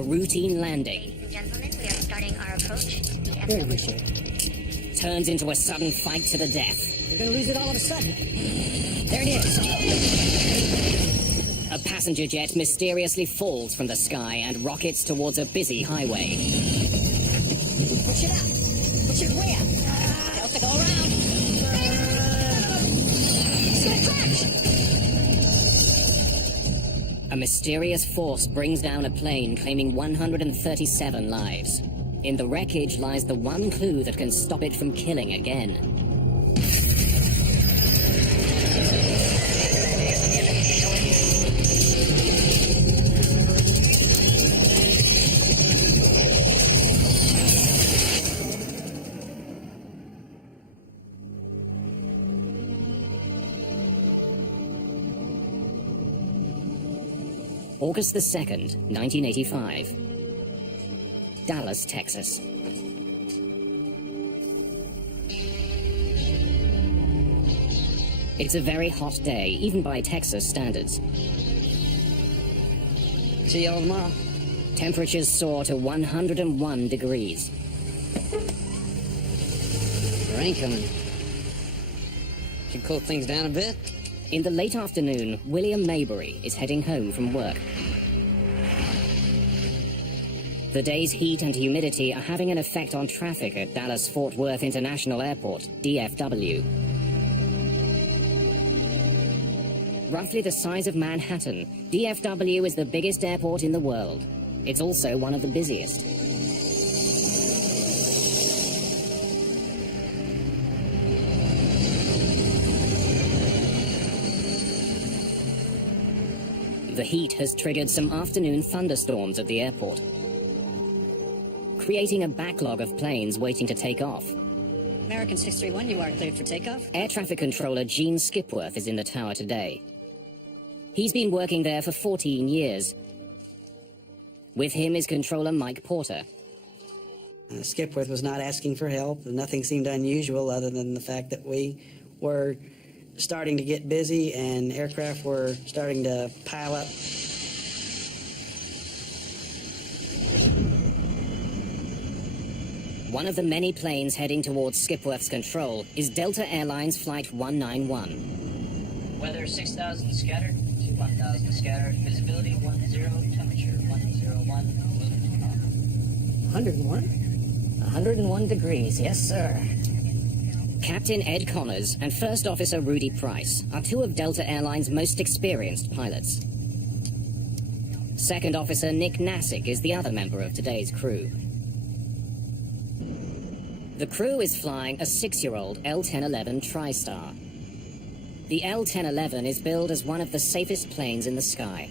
A routine landing. Ladies and gentlemen, we are starting our approach to the Very good, SW. sir. Turns into a sudden fight to the death. We're going to lose it all of a sudden. There it is. A passenger jet mysteriously falls from the sky and rockets towards a busy highway. Push it up. Push it way up. Help to go around. It's going to crash. A mysterious force brings down a plane claiming 137 lives. In the wreckage lies the one clue that can stop it from killing again. August the 2nd, 1985. Dallas, Texas. It's a very hot day, even by Texas standards. See y'all tomorrow. Temperatures soar to 101 degrees. Rain coming. Should cool things down a bit. In the late afternoon, William Maybury is heading home from work. The day's heat and humidity are having an effect on traffic at Dallas-Fort Worth International Airport, DFW. Roughly the size of Manhattan, DFW is the biggest airport in the world. It's also one of the busiest. The heat has triggered some afternoon thunderstorms at the airport, creating a backlog of planes waiting to take off. American 631, you are cleared for takeoff. Air traffic controller Gene Skipworth is in the tower today. He's been working there for 14 years. With him is controller Mike Porter. Skipworth was not asking for help. Nothing seemed unusual other than the fact that we were starting to get busy and aircraft were starting to pile up. One of the many planes heading towards Skipworth's control is Delta Airlines Flight 191. Weather 6,000 scattered to 1,000 scattered. Visibility 10, temperature 101. 101? 101 degrees, yes, sir. Captain Ed Connors and First Officer Rudy Price are two of Delta Airlines' most experienced pilots. Second Officer Nick Nassick is the other member of today's crew. The crew is flying a 6-year-old L-1011 TriStar. The L-1011 is billed as one of the safest planes in the sky.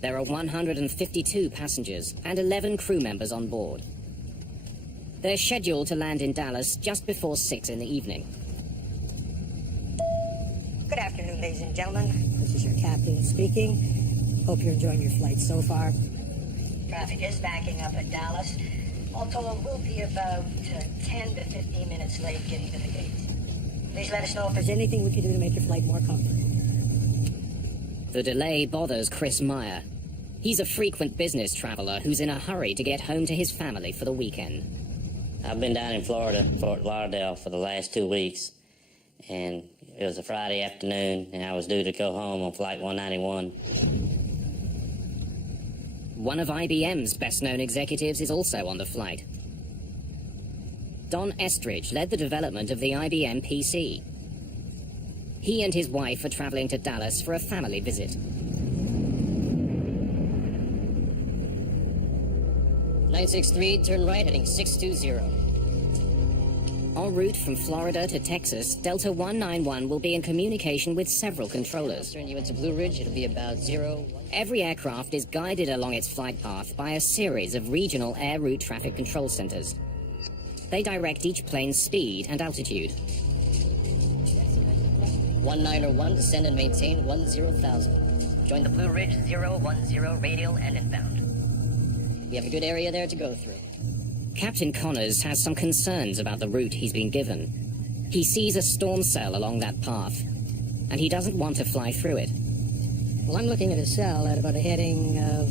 There are 152 passengers and 11 crew members on board. They're scheduled to land in Dallas just before 6 in the evening. Good afternoon, ladies and gentlemen. This is your captain speaking. Hope you're enjoying your flight so far. Traffic is backing up at Dallas. All told, we'll be about 10 to 15 minutes late getting to the gates. Please let us know if there's anything we can do to make your flight more comfortable. The delay bothers Chris Meyer. He's a frequent business traveler who's in a hurry to get home to his family for the weekend. I've been down in Florida, Fort Lauderdale, for the last 2 weeks, and it was a Friday afternoon, and I was due to go home on Flight 191. One of IBM's best-known executives is also on the flight. Don Estridge led the development of the IBM PC. He and his wife are traveling to Dallas for a family visit. 963, turn right, heading 620. En route from Florida to Texas, Delta 191 will be in communication with several controllers. Turn you into Blue Ridge, it'll be about 0. Every aircraft is guided along its flight path by a series of regional air route traffic control centers. They direct each plane's speed and altitude. 1901, descend and maintain 10,000. Join the Blue Ridge 010 radial and inbound. We have a good area there to go through. Captain Connors has some concerns about the route he's been given. He sees a storm cell along that path, and he doesn't want to fly through it. Well, I'm looking at a cell at about a heading of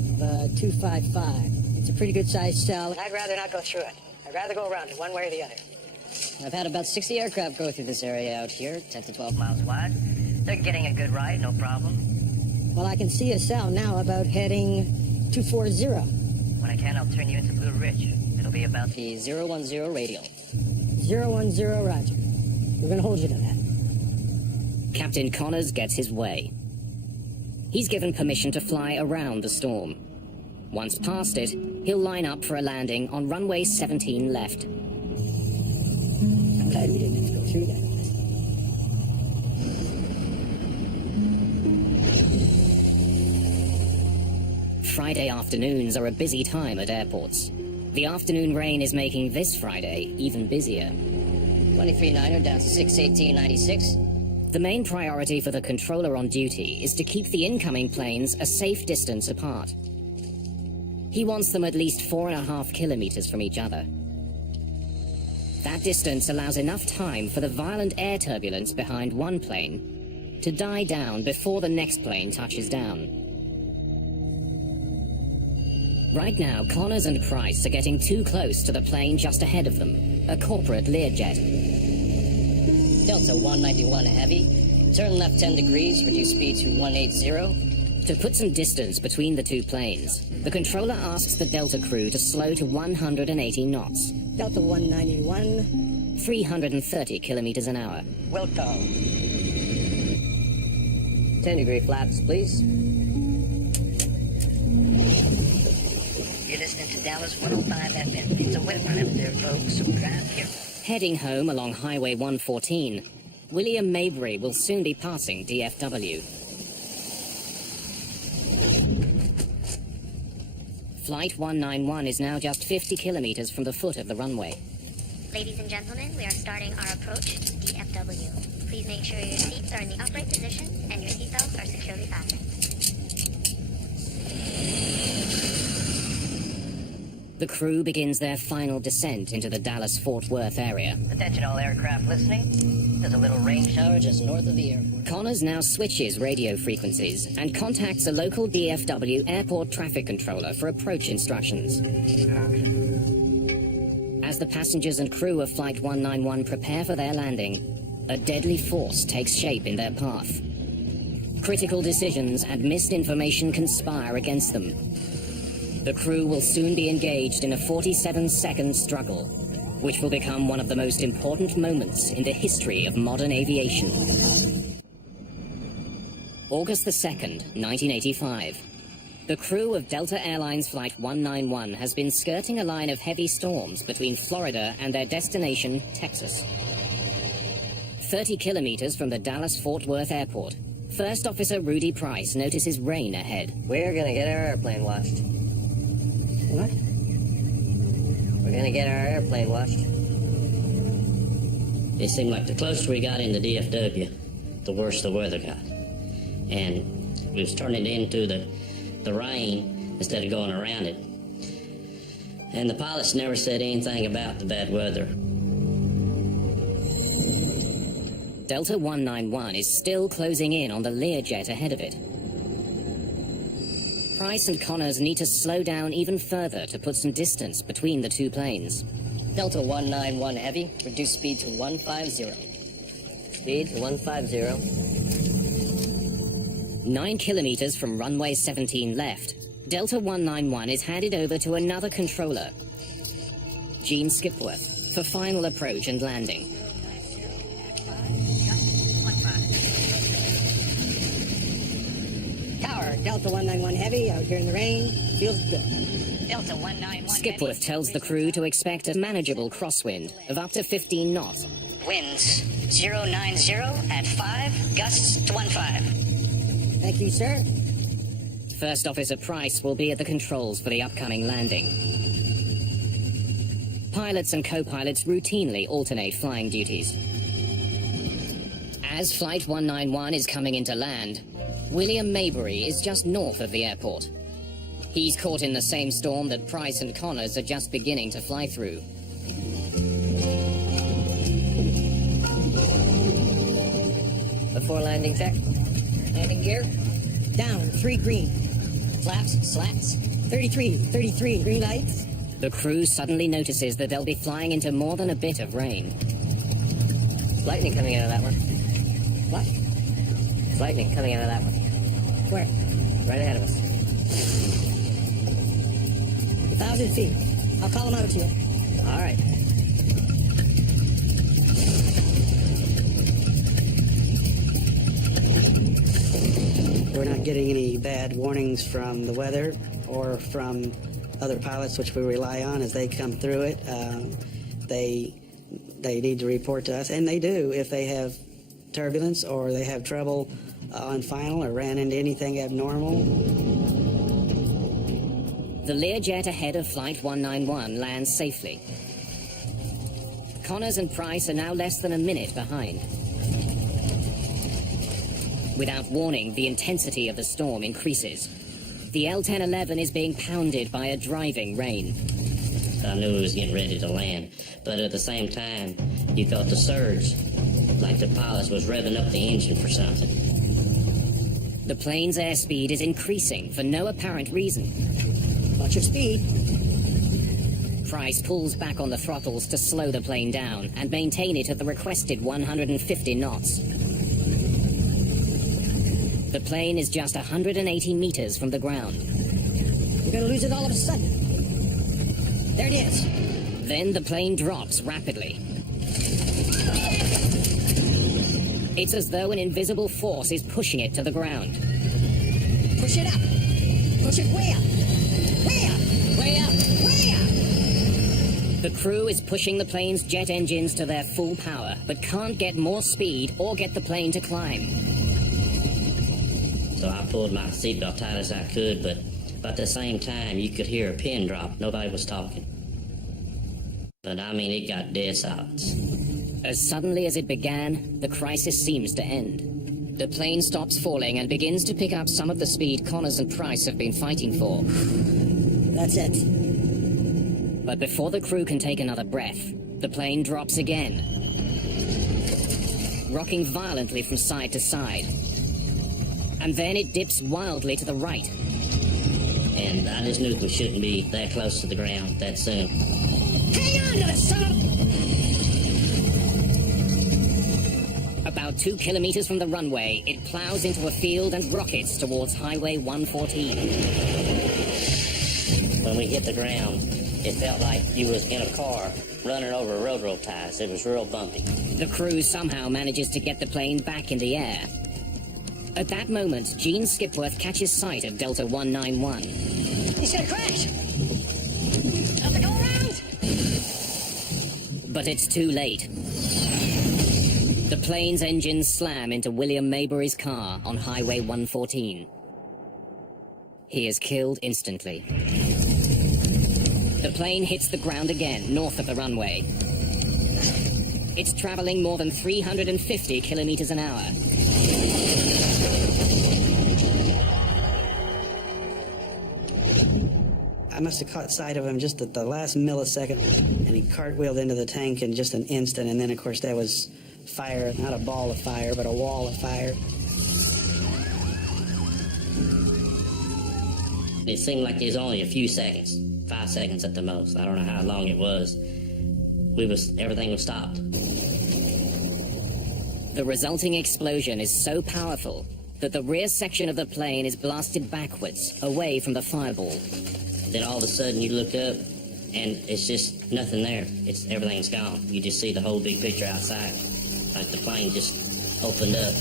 255. It's a pretty good-sized cell. I'd rather not go through it. I'd rather go around it one way or the other. I've had about 60 aircraft go through this area out here, 10 to 12 miles wide. They're getting a good ride, no problem. Well, I can see a cell now about heading 240. When I can, I'll turn you into Blue Ridge. It'll be about The 010 radial. 010, roger. We're going to hold you to that. Captain Connors gets his way. He's given permission to fly around the storm. Once past it, he'll line up for a landing on runway 17 left. I'm glad we didn't have to go through that. Friday afternoons are a busy time at airports. The afternoon rain is making this Friday even busier. 23-9er down to 618.96. The main priority for the controller on duty is to keep the incoming planes a safe distance apart. He wants them at least 4.5 kilometers from each other. That distance allows enough time for the violent air turbulence behind one plane to die down before the next plane touches down. Right now, Connors and Price are getting too close to the plane just ahead of them, a corporate Learjet. Delta 191 heavy. Turn left 10 degrees, reduce speed to 180. To put some distance between the two planes, the controller asks the Delta crew to slow to 180 knots, Delta 191. 330 kilometers an hour. Wilco. 10-degree flaps, please. You're listening to Dallas 105 FM. It's a wet one out there, folks, so drive careful. Heading home along Highway 114, William Maybury will soon be passing DFW. Flight 191 is now just 50 kilometers from the foot of the runway. Ladies and gentlemen, we are starting our approach to DFW. Please make sure your seats are in the upright position and your seatbelts are securely fastened. The crew begins their final descent into the Dallas-Fort Worth area. Attention all aircraft listening. There's a little rain shower just north of the airport. Connors now switches radio frequencies and contacts a local DFW airport traffic controller for approach instructions. As the passengers and crew of Flight 191 prepare for their landing, a deadly force takes shape in their path. Critical decisions and missed information conspire against them. The crew will soon be engaged in a 47-second struggle, which will become one of the most important moments in the history of modern aviation. August the 2nd, 1985. The crew of Delta Airlines Flight 191 has been skirting a line of heavy storms between Florida and their destination, Texas. 30 kilometers from the Dallas-Fort Worth Airport, First Officer Rudy Price notices rain ahead. We're gonna get our airplane washed. What? We're gonna get our airplane washed. It seemed like the closer we got into DFW, the worse the weather got. And we was turning into the rain instead of going around it. And the pilots never said anything about the bad weather. Delta 191 is still closing in on the Learjet ahead of it. Price and Connors need to slow down even further to put some distance between the two planes. Delta 191 heavy, reduce speed to 150. Speed to 150. 9 kilometers from runway 17 left, Delta 191 is handed over to another controller, Gene Skipworth, for final approach and landing. Tower, Delta 191 heavy, out here in the rain. Feels good. Delta 191. Skipworth tells the crew to expect a manageable crosswind of up to 15 knots. Winds 090 at 5, gusts to 15. Thank you, sir. First Officer Price will be at the controls for the upcoming landing. Pilots and co-pilots routinely alternate flying duties. As Flight 191 is coming into land, William Maybury is just north of the airport. He's caught in the same storm that Price and Connors are just beginning to fly through. Before landing check. Landing gear. Down, 3 green. Flaps, slats. 33, green lights. The crew suddenly notices that they'll be flying into more than a bit of rain. Lightning coming out of that one. What? Lightning coming out of that one. Where? Right ahead of us. 1,000 feet. I'll call them out to you. All right. We're not getting any bad warnings from the weather or from other pilots, which we rely on as they come through it. They need to report to us, and they do if they have turbulence or they have trouble on final or ran into anything abnormal. The Learjet ahead of Flight 191 lands safely. Connors and Price are now less than a minute behind. Without warning, the intensity of the storm increases. The L-1011 is being pounded by a driving rain. I knew he was getting ready to land, but at the same time, you felt the surge, like the pilot was revving up the engine for something. The plane's airspeed is increasing for no apparent reason. Watch your speed. Price pulls back on the throttles to slow the plane down and maintain it at the requested 150 knots. The plane is just 180 meters from the ground. We're gonna lose it all of a sudden. There it is. Then the plane drops rapidly. It's as though an invisible force is pushing it to the ground. Push it up. Push it way up. Way up. Way up! Way up. The crew is pushing the plane's jet engines to their full power, but can't get more speed or get the plane to climb. So I pulled my seatbelt tight as I could, but at the same time, you could hear a pin drop. Nobody was talking. But I mean, it got dead silence. As suddenly as it began, the crisis seems to end. The plane stops falling and begins to pick up some of the speed Connors and Price have been fighting for. That's it. But before the crew can take another breath, the plane drops again, rocking violently from side to side. And then it dips wildly to the right. And I just knew we shouldn't be that close to the ground that soon. Hang on to the son of... About 2 kilometers from the runway, it plows into a field and rockets towards Highway 114. When we hit the ground, it felt like you was in a car running over railroad ties. It was real bumpy. The crew somehow manages to get the plane back in the air. At that moment, Gene Skipworth catches sight of Delta 191. He's gonna crash. Have to go around. But it's too late. The plane's engines slam into William Maybury's car on Highway 114. He is killed instantly. The plane hits the ground again, north of the runway. It's traveling more than 350 kilometers an hour. I must have caught sight of him just at the last millisecond, and he cartwheeled into the tank in just an instant, and then, of course, there was fire, not a ball of fire, but a wall of fire. It seemed like it was only a few seconds, 5 seconds at the most. I don't know how long it was. Everything was stopped. The resulting explosion is so powerful that the rear section of the plane is blasted backwards, away from the fireball. Then all of a sudden you look up and it's just nothing there. Everything's gone. You just see the whole big picture outside. Like the plane just opened up.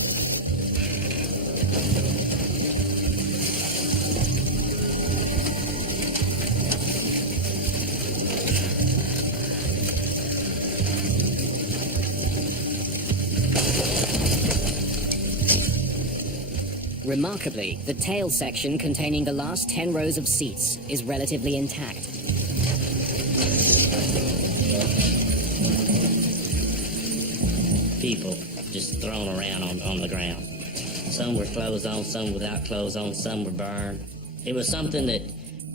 Remarkably, the tail section containing the last 10 rows of seats is relatively intact. People just thrown around on the ground. Some were clothes on, some without clothes on, some were burned. It was something that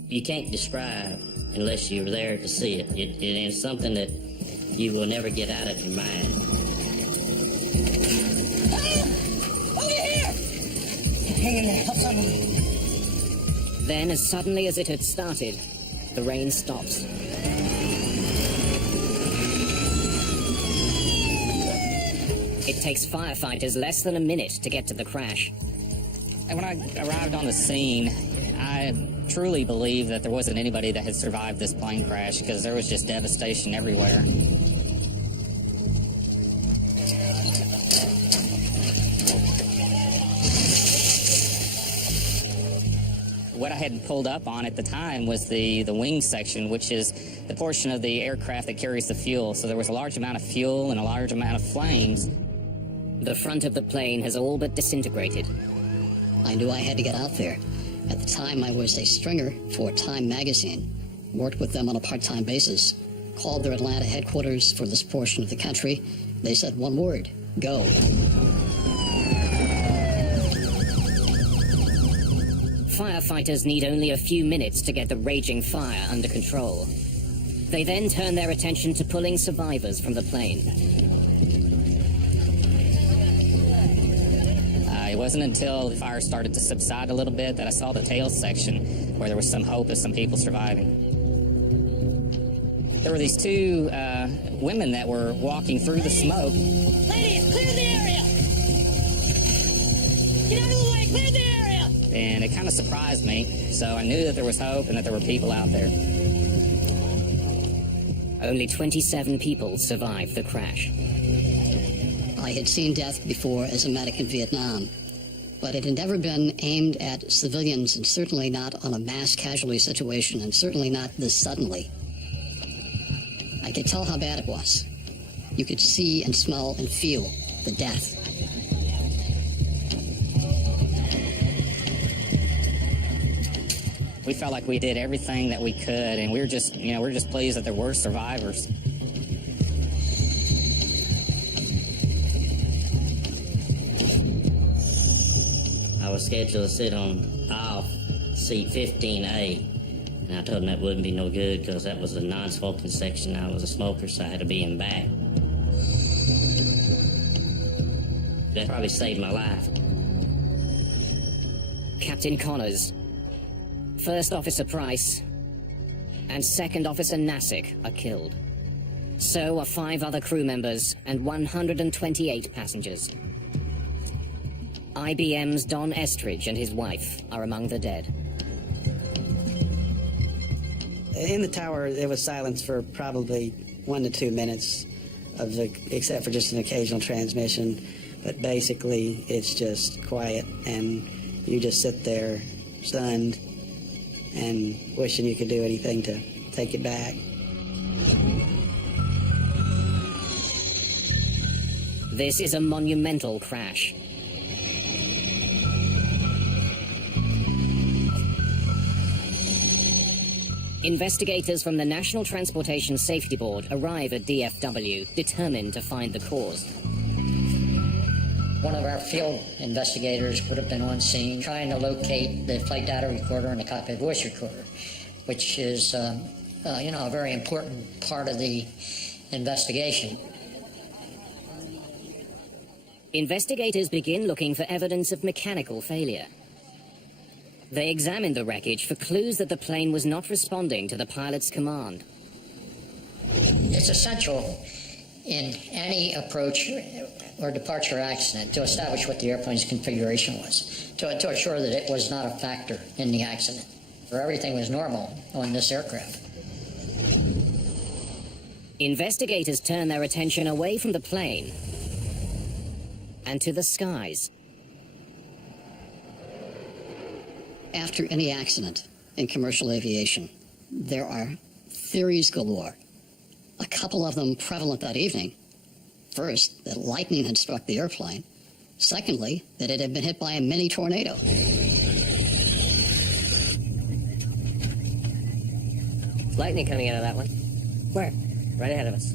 you can't describe unless you're there to see it. It is something that you will never get out of your mind. Hang hang in there. Help someone. Then, as suddenly as it had started, the rain stops. It takes firefighters less than a minute to get to the crash. And when I arrived on the scene, I truly believe that there wasn't anybody that had survived this plane crash because there was just devastation everywhere. What I had pulled up on at the time was the wing section, which is the portion of the aircraft that carries the fuel. So there was a large amount of fuel and a large amount of flames. The front of the plane has all but disintegrated. I knew I had to get out there. At the time, I was a stringer for Time magazine, worked with them on a part-time basis, called their Atlanta headquarters for this portion of the country. They said one word, go. Firefighters need only a few minutes to get the raging fire under control. They then turn their attention to pulling survivors from the plane. It wasn't until the fire started to subside a little bit that I saw the tail section where there was some hope of some people surviving. There were these two women that were walking through the smoke. Ladies, clear the area! Get out of the way, clear the area! And it kind of surprised me, so I knew that there was hope and that there were people out there. Only 27 people survived the crash. I had seen death before as a medic in Vietnam, but it had never been aimed at civilians, and certainly not on a mass casualty situation, and certainly not this suddenly. I could tell how bad it was. You could see and smell and feel the death. We felt like we did everything that we could, and we're just pleased that there were survivors. I was scheduled to sit on aisle seat 15A, and I told them that wouldn't be no good because that was the non-smoking section. I was a smoker, so I had to be in back. That probably saved my life. Captain Connors, First Officer Price, and Second Officer Nassick are killed. So are 5 other crew members and 128 passengers. IBM's Don Estridge and his wife are among the dead. In the tower, there was silence for probably 1 to 2 minutes, except for just an occasional transmission. But basically, it's just quiet, and you just sit there stunned and wishing you could do anything to take it back. This is a monumental crash. Investigators from the National Transportation Safety Board arrive at DFW, determined to find the cause. One of our field investigators would have been on scene trying to locate the flight data recorder and the cockpit voice recorder, which is, a very important part of the investigation. Investigators begin looking for evidence of mechanical failure. They examine the wreckage for clues that the plane was not responding to the pilot's command. It's essential in any approach or departure accident to establish what the airplane's configuration was, to assure that it was not a factor in the accident, or everything was normal on this aircraft. Investigators turn their attention away from the plane and to the skies. After any accident in commercial aviation, there are theories galore. A couple of them prevalent that evening. First, that lightning had struck the airplane. Secondly, that it had been hit by a mini tornado. Lightning coming out of that one. Where? Right ahead of us.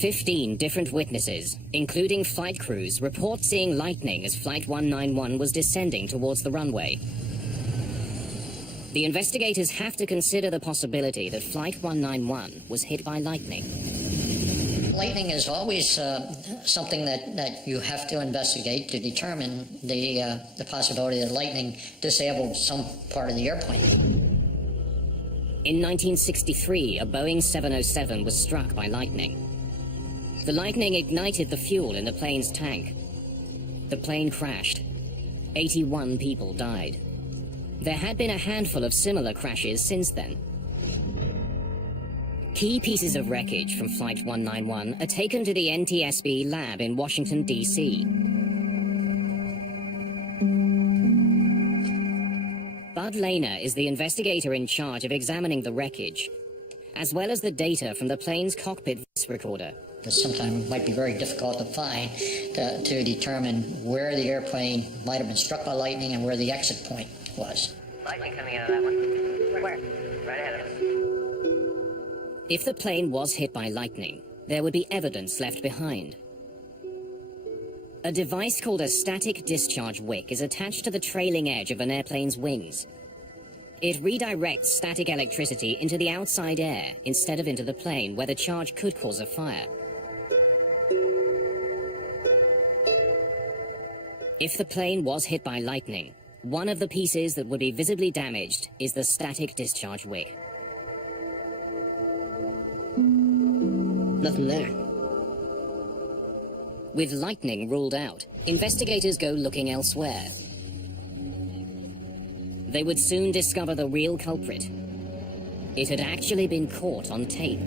15 different witnesses, including flight crews, report seeing lightning as Flight 191 was descending towards the runway. The investigators have to consider the possibility that Flight 191 was hit by lightning. lightning is always something that you have to investigate to determine the possibility that lightning disabled some part of the airplane. In 1963, a Boeing 707 was struck by lightning. The lightning ignited the fuel in the plane's tank. The plane crashed. 81 people died. There had been a handful of similar crashes since then. Key pieces of wreckage from Flight 191 are taken to the NTSB lab in Washington, D.C. Bud Lehner is the investigator in charge of examining the wreckage, as well as the data from the plane's cockpit voice recorder. Sometimes it might be very difficult to find to determine where the airplane might have been struck by lightning and where the exit point was. Lightning coming out of that one. Where? Right ahead of us. If the plane was hit by lightning, there would be evidence left behind. A device called a static discharge wick is attached to the trailing edge of an airplane's wings. It redirects static electricity into the outside air instead of into the plane, where the charge could cause a fire. If the plane was hit by lightning, one of the pieces that would be visibly damaged is the static discharge wick. Nothing there. With lightning ruled out, investigators go looking elsewhere. They would soon discover the real culprit. It had actually been caught on tape.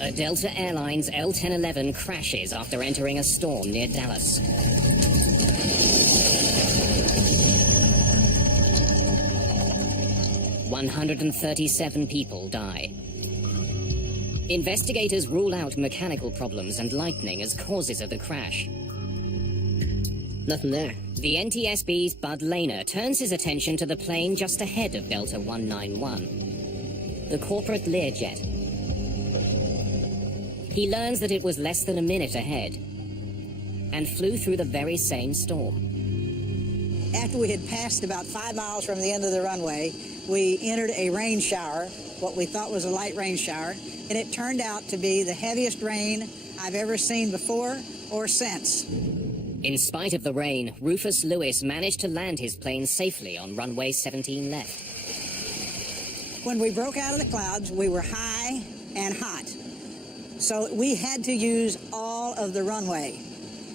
A Delta Airlines L-1011 crashes after entering a storm near Dallas. "137 people die. Investigators rule out mechanical problems and lightning as causes of the crash. Nothing there. The NTSB's Bud Lehner turns his attention to the plane just ahead of Delta 191, the corporate Learjet. He learns that it was less than a minute ahead and flew through the very same storm. After we had passed about 5 miles from the end of the runway, we entered a rain shower, what we thought was a light rain shower, and it turned out to be the heaviest rain I've ever seen before or since. In spite of the rain, Rufus Lewis managed to land his plane safely on runway 17 left. When we broke out of the clouds, we were high and hot. So we had to use all of the runway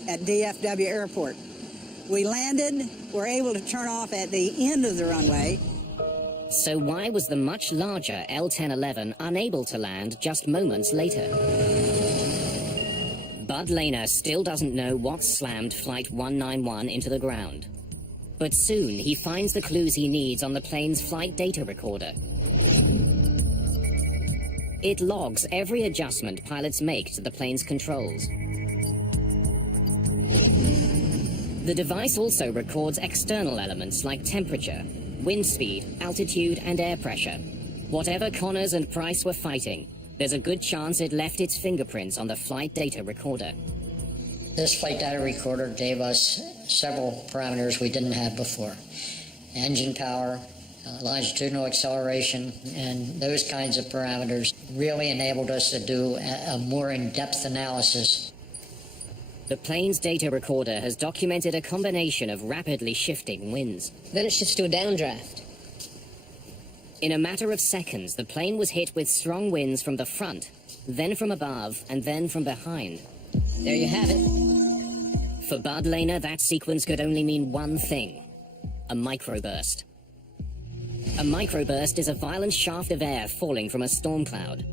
at DFW Airport. We landed, were able to turn off at the end of the runway. So why was the much larger L-1011 unable to land just moments later? Bud Lehner still doesn't know what slammed Flight 191 into the ground. But soon he finds the clues he needs on the plane's flight data recorder. It logs every adjustment pilots make to the plane's controls. The device also records external elements like temperature, wind speed, altitude, and air pressure. Whatever Connors and Price were fighting, there's a good chance it left its fingerprints on the flight data recorder. This flight data recorder gave us several parameters we didn't have before. Engine power, longitudinal acceleration, and those kinds of parameters really enabled us to do a more in-depth analysis. The plane's data recorder has documented a combination of rapidly shifting winds. Then it shifts to a downdraft. In a matter of seconds, the plane was hit with strong winds from the front, then from above, and then from behind. There you have it. For Bud Lehner, that sequence could only mean one thing: a microburst. A microburst is a violent shaft of air falling from a storm cloud.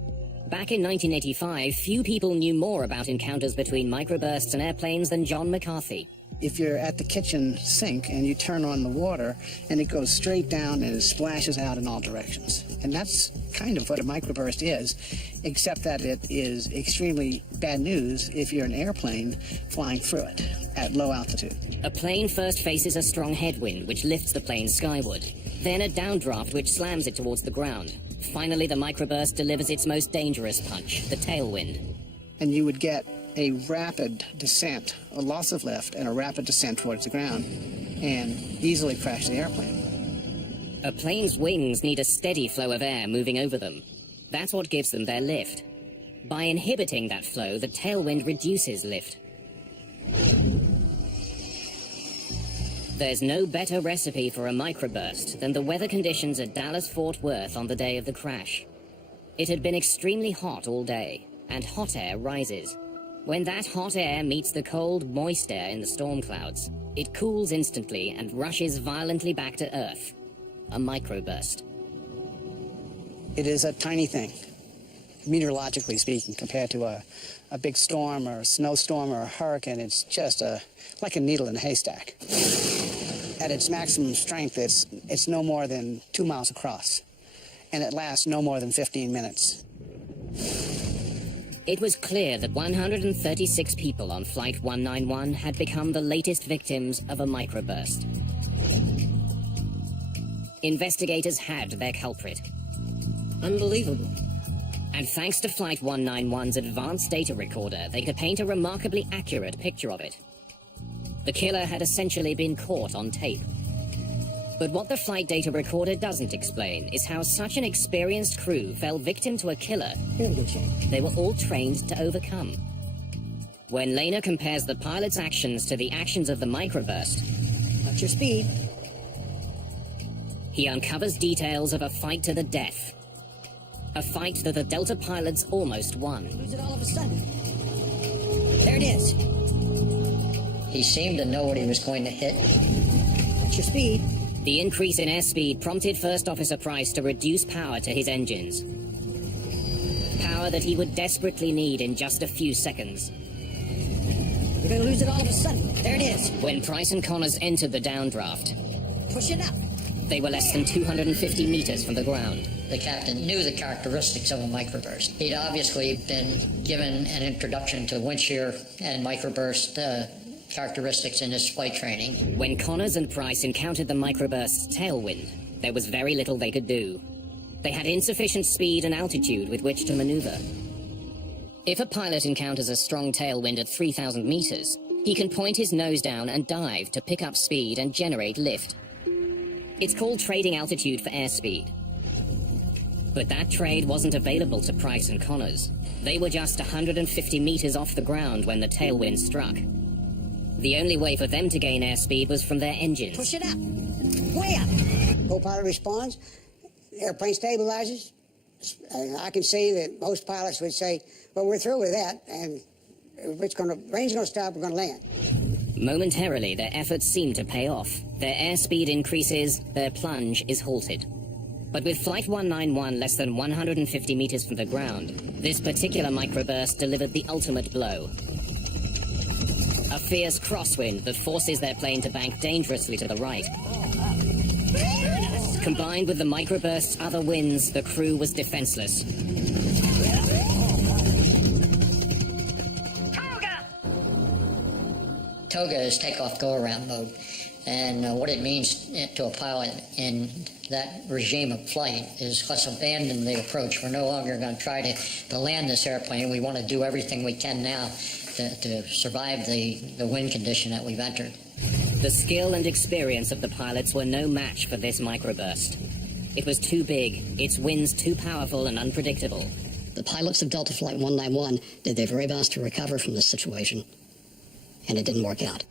Back in 1985, few people knew more about encounters between microbursts and airplanes than John McCarthy. If you're at the kitchen sink and you turn on the water and it goes straight down and it splashes out in all directions. And that's kind of what a microburst is, except that it is extremely bad news if you're an airplane flying through it at low altitude. A plane first faces a strong headwind, which lifts the plane skyward. Then a downdraft, which slams it towards the ground. Finally, the microburst delivers its most dangerous punch, the tailwind. And you would get a rapid descent, a loss of lift, and a rapid descent towards the ground, and easily crash the airplane. A plane's wings need a steady flow of air moving over them. That's what gives them their lift. By inhibiting that flow, the tailwind reduces lift. There's no better recipe for a microburst than the weather conditions at Dallas-Fort Worth on the day of the crash. It had been extremely hot all day, and hot air rises. When that hot air meets the cold, moist air in the storm clouds, it cools instantly and rushes violently back to Earth. A microburst. It is a tiny thing, meteorologically speaking, compared to a big storm or a snowstorm or a hurricane. It's just like a needle in a haystack. At its maximum strength, it's no more than 2 miles across, and it lasts no more than 15 minutes. It was clear that 136 people on Flight 191 had become the latest victims of a microburst. Investigators had their culprit. Unbelievable. And thanks to Flight 191's advanced data recorder, they could paint a remarkably accurate picture of it. The killer had essentially been caught on tape. But what the flight data recorder doesn't explain is how such an experienced crew fell victim to a killer they were all trained to overcome. When Lehner compares the pilot's actions to the actions of the microburst, Watch your speed. he uncovers details of a fight to the death. A fight that the Delta pilots almost won. Lose it all of a sudden. There it is. He seemed to know what he was going to hit. Watch your speed. The increase in airspeed prompted First Officer Price to reduce power to his engines. Power that he would desperately need in just a few seconds. You're going to lose it all of a sudden. There it is. When Price and Connors entered the downdraft, Push it up. they were less than 250 meters from the ground. The captain knew the characteristics of a microburst. He'd obviously been given an introduction to wind shear and microburst characteristics in his flight training. When Connors and Price encountered the microburst's tailwind, there was very little they could do. They had insufficient speed and altitude with which to maneuver. If a pilot encounters a strong tailwind at 3,000 meters, he can point his nose down and dive to pick up speed and generate lift. It's called trading altitude for airspeed. But that trade wasn't available to Price and Connors. They were just 150 meters off the ground when the tailwind struck. The only way for them to gain airspeed was from their engines. Push it up. Way up. Co-pilot responds, airplane stabilizes. I can see that most pilots would say, well, we're through with that, and range is going to stop, we're going to land. Momentarily, their efforts seem to pay off. Their airspeed increases, their plunge is halted. But with Flight 191 less than 150 meters from the ground, this particular microburst delivered the ultimate blow. A fierce crosswind that forces their plane to bank dangerously to the right. Combined with the microburst's other winds, the crew was defenseless. TOGA is takeoff go-around mode, and what it means to a pilot in that regime of flight is let's abandon the approach. We're no longer going to try to land this airplane. We want to do everything we can now to survive the wind condition that we've entered. The skill and experience of the pilots were no match for this microburst. It was too big, its winds too powerful and unpredictable. The pilots of Delta Flight 191 did their very best to recover from this situation, and it didn't work out.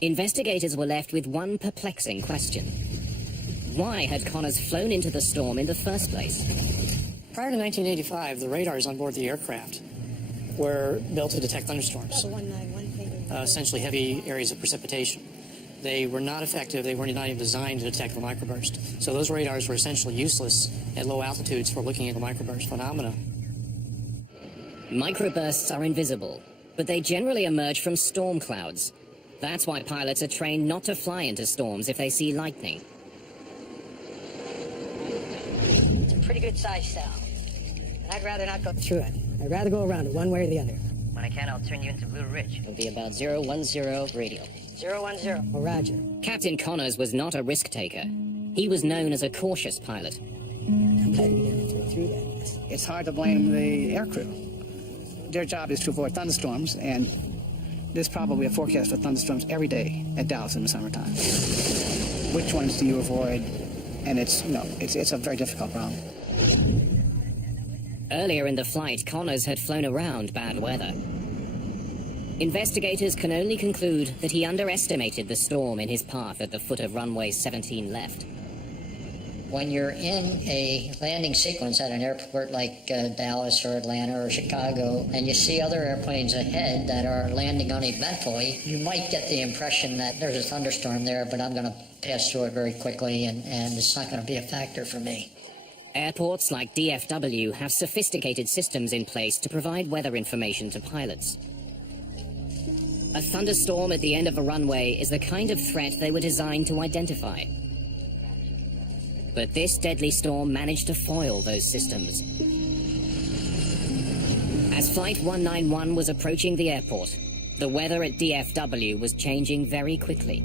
Investigators were left with one perplexing question. Why had Connors flown into the storm in the first place? Prior to 1985, the radars on board the aircraft were built to detect thunderstorms, essentially heavy areas of precipitation. They were not effective, they were not even designed to detect the microburst. So those radars were essentially useless at low altitudes for looking at the microburst phenomena. Microbursts are invisible, but they generally emerge from storm clouds. That's why pilots are trained not to fly into storms if they see lightning. It's a pretty good size cell. And I'd rather not go through it. I'd rather go around it one way or the other. When I can, I'll turn you into Blue Ridge. It'll be about 010 radio. 010. Oh, Roger. Captain Connors was not a risk-taker. He was known as a cautious pilot. I'm glad we didn't go through that. It's hard to blame the aircrew. Their job is to avoid thunderstorms, and there's probably a forecast for thunderstorms every day at Dallas in the summertime. Which ones do you avoid? And it's a very difficult problem. Earlier in the flight, Connors had flown around bad weather. Investigators can only conclude that he underestimated the storm in his path at the foot of runway 17 left. When you're in a landing sequence at an airport like Dallas or Atlanta or Chicago, and you see other airplanes ahead that are landing uneventfully, you might get the impression that there's a thunderstorm there, but I'm going to pass through it very quickly, and it's not going to be a factor for me. Airports like DFW have sophisticated systems in place to provide weather information to pilots. A thunderstorm at the end of a runway is the kind of threat they were designed to identify. But this deadly storm managed to foil those systems. As Flight 191 was approaching the airport, the weather at DFW was changing very quickly.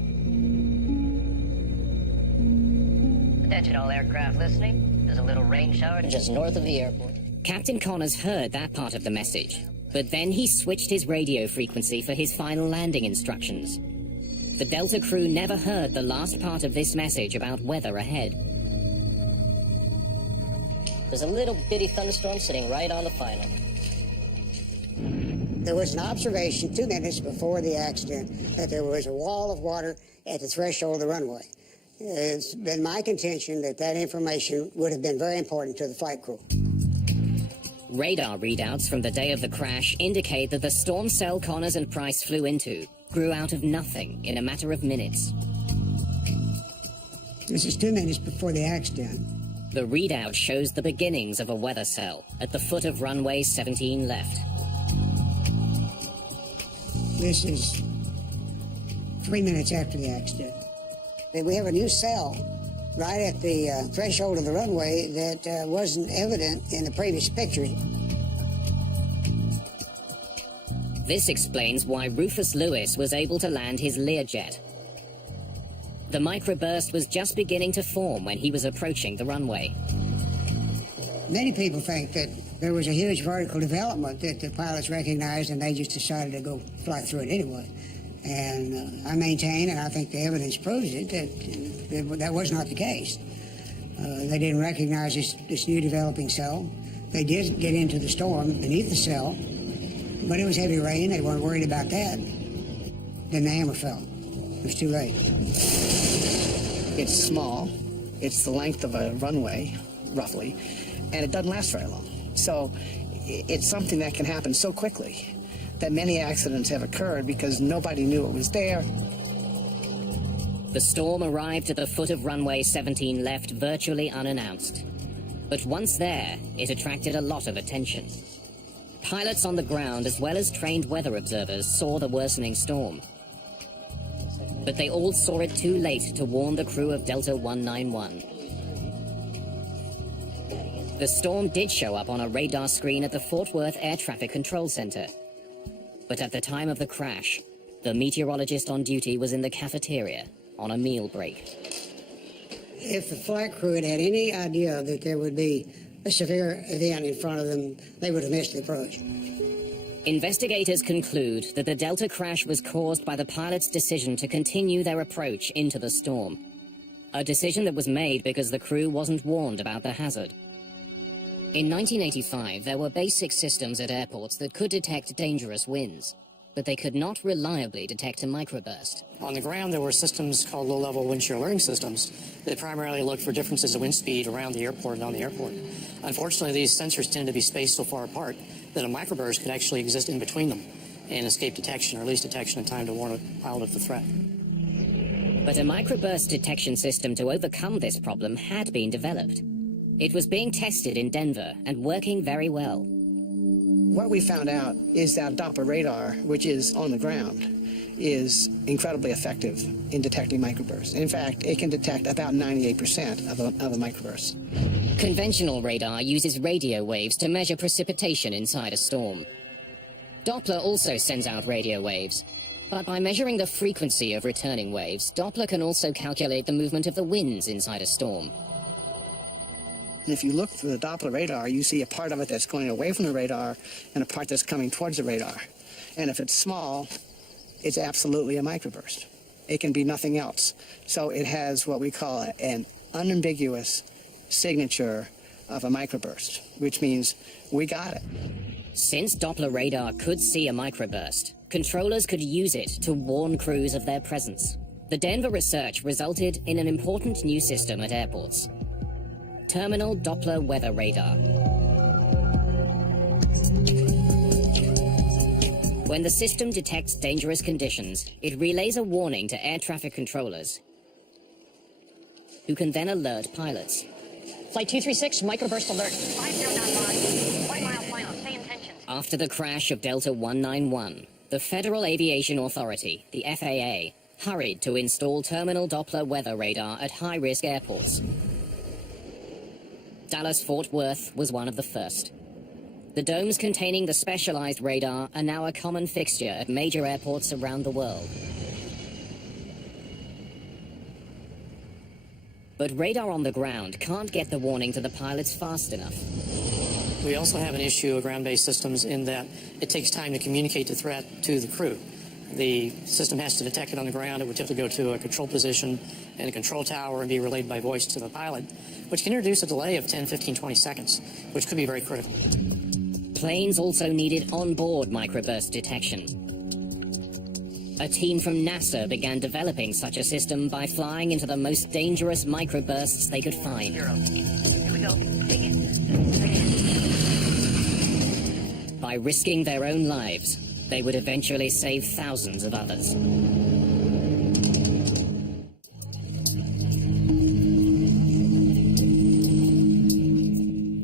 Attention all aircraft listening. There's a little rain shower just north of the airport. Captain Connors heard that part of the message, but then he switched his radio frequency for his final landing instructions. The Delta crew never heard the last part of this message about weather ahead. There's a little bitty thunderstorm sitting right on the final. There was an observation 2 minutes before the accident that there was a wall of water at the threshold of the runway. It's been my contention that that information would have been very important to the flight crew. Radar readouts from the day of the crash indicate that the storm cell Connors and Price flew into grew out of nothing in a matter of minutes. This is 2 minutes before the accident. The readout shows the beginnings of a weather cell at the foot of runway 17 left. This is 3 minutes after the accident. We have a new cell right at the threshold of the runway that wasn't evident in the previous pictures. This explains why Rufus Lewis was able to land his Learjet. The microburst was just beginning to form when he was approaching the runway. Many people think that there was a huge vertical development that the pilots recognized and they just decided to go fly through it anyway. And I maintain, and I think the evidence proves it, that that was not the case. They didn't recognize this new developing cell. They did get into the storm beneath the cell, but it was heavy rain. They weren't worried about that. Then the hammer fell. It was too late. It's small. It's the length of a runway, roughly, and it doesn't last very long. So it's something that can happen so quickly that many accidents have occurred because nobody knew it was there. The storm arrived at the foot of runway 17 left virtually unannounced. But once there, it attracted a lot of attention. Pilots on the ground as well as trained weather observers saw the worsening storm. But they all saw it too late to warn the crew of Delta 191. The storm did show up on a radar screen at the Fort Worth Air Traffic Control Center. But at the time of the crash, the meteorologist on duty was in the cafeteria on a meal break. If the flight crew had any idea that there would be a severe event in front of them, they would have missed the approach. Investigators conclude that the Delta crash was caused by the pilot's decision to continue their approach into the storm. A decision that was made because the crew wasn't warned about the hazard. In 1985, there were basic systems at airports that could detect dangerous winds, but they could not reliably detect a microburst. On the ground, there were systems called low-level wind shear alerting systems that primarily looked for differences in wind speed around the airport and on the airport. Unfortunately, these sensors tend to be spaced so far apart that a microburst could actually exist in between them and escape detection, or at least detection in time to warn a pilot of the threat. But a microburst detection system to overcome this problem had been developed. It was being tested in Denver and working very well. What we found out is that Doppler radar, which is on the ground, is incredibly effective in detecting microbursts. In fact, it can detect about 98% of a microburst. Conventional radar uses radio waves to measure precipitation inside a storm. Doppler also sends out radio waves, but by measuring the frequency of returning waves, Doppler can also calculate the movement of the winds inside a storm. If you look through the Doppler radar, you see a part of it that's going away from the radar and a part that's coming towards the radar. And if it's small, it's absolutely a microburst. It can be nothing else. So it has what we call an unambiguous signature of a microburst, which means we got it. Since Doppler radar could see a microburst, controllers could use it to warn crews of their presence. The Denver research resulted in an important new system at airports: Terminal Doppler Weather Radar. When the system detects dangerous conditions, it relays a warning to air traffic controllers, who can then alert pilots. Flight 236, microburst alert. 5091, 20-mile final, stay in tension. After the crash of Delta 191, the Federal Aviation Authority, the FAA, hurried to install terminal Doppler weather radar at high-risk airports. Dallas-Fort Worth was one of the first. The domes containing the specialized radar are now a common fixture at major airports around the world. But radar on the ground can't get the warning to the pilots fast enough. We also have an issue of ground-based systems in that it takes time to communicate the threat to the crew. The system has to detect it on the ground. It would typically go to a control position and a control tower and be relayed by voice to the pilot, which can introduce a delay of 10, 15, 20 seconds, which could be very critical. Planes also needed onboard microburst detection. A team from NASA began developing such a system by flying into the most dangerous microbursts they could find. Here we go. Take it. By risking their own lives, they would eventually save thousands of others.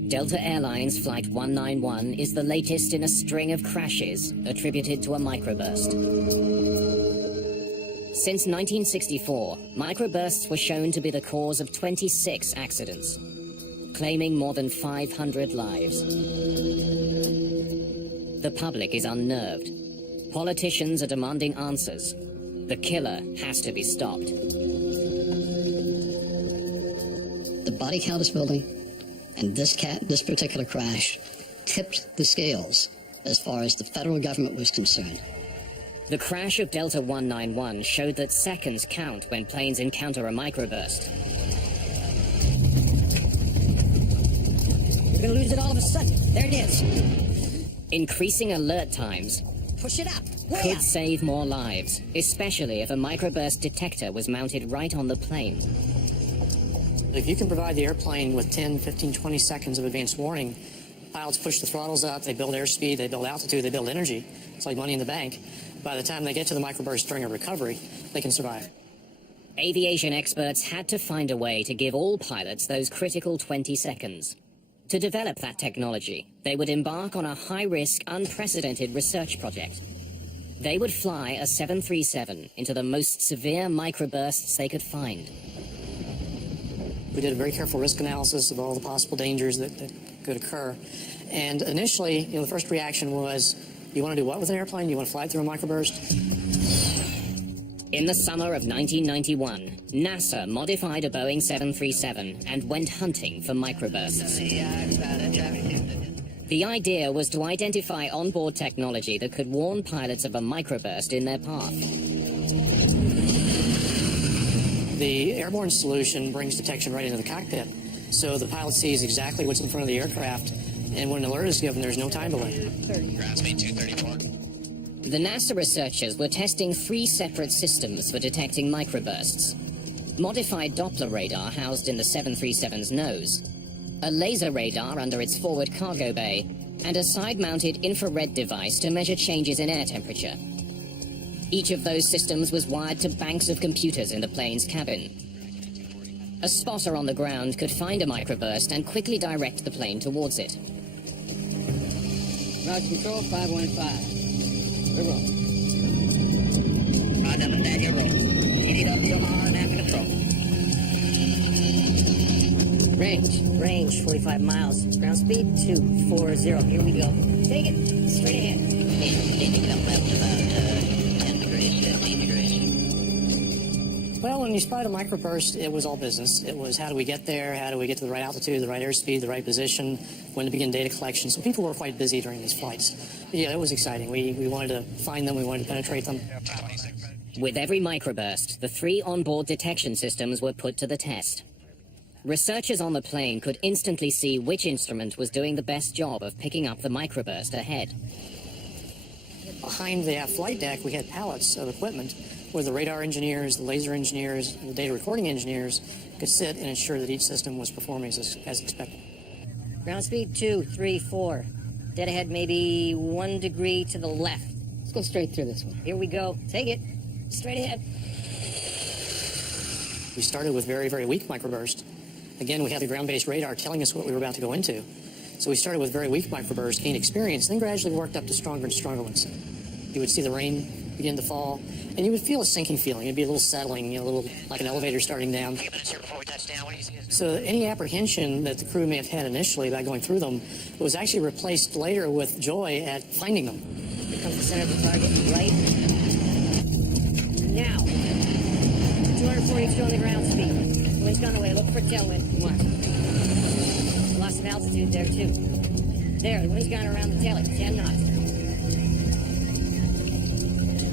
Delta Airlines Flight 191 is the latest in a string of crashes attributed to a microburst. Since 1964, microbursts were shown to be the cause of 26 accidents, claiming more than 500 lives. The public is unnerved. Politicians are demanding answers. The killer has to be stopped. The body count is building, and this particular crash tipped the scales as far as the federal government was concerned. The crash of Delta 191 showed that seconds count when planes encounter a microburst. We're gonna lose it all of a sudden. There it is. Increasing alert times Push it up. Way could up. save more lives, especially if a microburst detector was mounted right on the plane. If you can provide the airplane with 10, 15, 20 seconds of advanced warning, pilots push the throttles up, they build airspeed, they build altitude, they build energy. It's like money in the bank. By the time they get to the microburst during a recovery, they can survive. Aviation experts had to find a way to give all pilots those critical 20 seconds. To develop that technology, they would embark on a high-risk, unprecedented research project. They would fly a 737 into the most severe microbursts they could find. We did a very careful risk analysis of all the possible dangers that could occur. And initially, the first reaction was, you want to do what with an airplane? You want to fly it through a microburst? In the summer of 1991, NASA modified a Boeing 737 and went hunting for microbursts. The idea was to identify onboard technology that could warn pilots of a microburst in their path. The airborne solution brings detection right into the cockpit, so the pilot sees exactly what's in front of the aircraft, and when an alert is given, there's no time delay. Ground speed 234. The NASA researchers were testing 3 separate systems for detecting microbursts. Modified Doppler radar housed in the 737's nose, a laser radar under its forward cargo bay, and a side-mounted infrared device to measure changes in air temperature. Each of those systems was wired to banks of computers in the plane's cabin. A spotter on the ground could find a microburst and quickly direct the plane towards it. Roger, control 515. We're rolling. Roger, and you're rolling. EDWR and after control. Range 45 miles. Ground speed 240. Here we go. Take it straight ahead. Need to get up left about 10 degrees, 15 degrees. Well, when you spotted a microburst, it was all business. It was how do we get there, how do we get to the right altitude, the right airspeed, the right position, when to begin data collection. So people were quite busy during these flights. But yeah, it was exciting. We wanted to find them, we wanted to penetrate them. With every microburst, the 3 onboard detection systems were put to the test. Researchers on the plane could instantly see which instrument was doing the best job of picking up the microburst ahead. Behind the aft flight deck, we had pallets of equipment where the radar engineers, the laser engineers, and the data recording engineers could sit and ensure that each system was performing as expected. Ground speed 2, 3, 4. Dead ahead maybe 1 degree to the left. Let's go straight through this one. Here we go. Take it. Straight ahead. We started with very, very weak microburst. Again, we had the ground-based radar telling us what we were about to go into. So we started with very weak microburst, gained experience, then gradually worked up to stronger and stronger ones. You would see the rain begin to fall, and you would feel a sinking feeling. It'd be a little settling, a little like an elevator starting down. So any apprehension that the crew may have had initially about going through them was actually replaced later with joy at finding them. Here comes the center of the target, right now. 242 on the ground speed. Wind's gone away. Look for tailwind. Come on. Lost some altitude there, too. There, the wind's gone around the tail at 10 knots.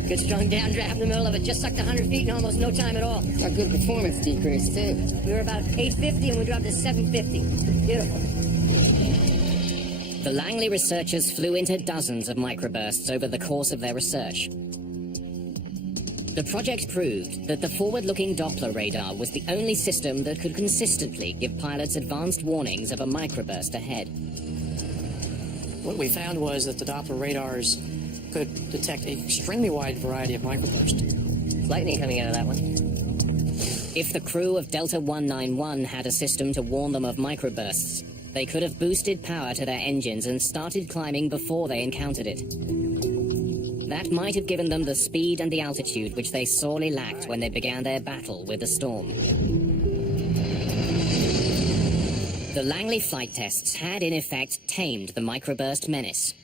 Good strong downdraft in the middle of it. Just sucked 100 feet in almost no time at all. A good performance decrease, too. We were about 850 and we dropped to 750. Beautiful. The Langley researchers flew into dozens of microbursts over the course of their research. The project proved that the forward-looking Doppler radar was the only system that could consistently give pilots advanced warnings of a microburst ahead. What we found was that the Doppler radars could detect an extremely wide variety of microbursts. Lightning coming out of that one. If the crew of Delta 191 had a system to warn them of microbursts, they could have boosted power to their engines and started climbing before they encountered it. That might have given them the speed and the altitude which they sorely lacked when they began their battle with the storm. The Langley flight tests had in effect tamed the microburst menace.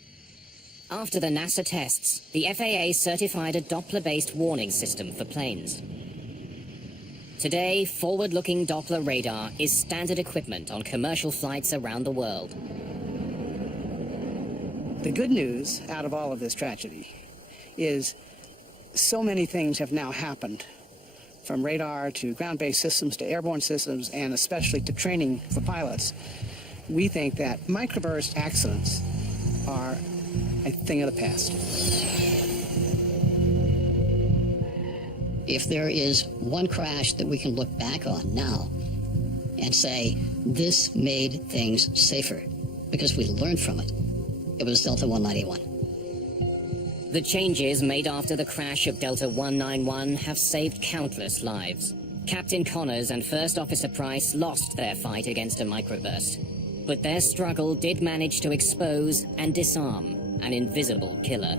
After the NASA tests, the FAA certified a Doppler-based warning system for planes. Today, forward-looking Doppler radar is standard equipment on commercial flights around the world. The good news out of all of this tragedy is so many things have now happened, from radar to ground-based systems to airborne systems, and especially to training for pilots. We think that microburst accidents are a thing of the past. If there is one crash that we can look back on now and say, this made things safer because we learned from it, it was Delta 191. The changes made after the crash of Delta 191 have saved countless lives. Captain Connors and First Officer Price lost their fight against a microburst, but their struggle did manage to expose and disarm an invisible killer.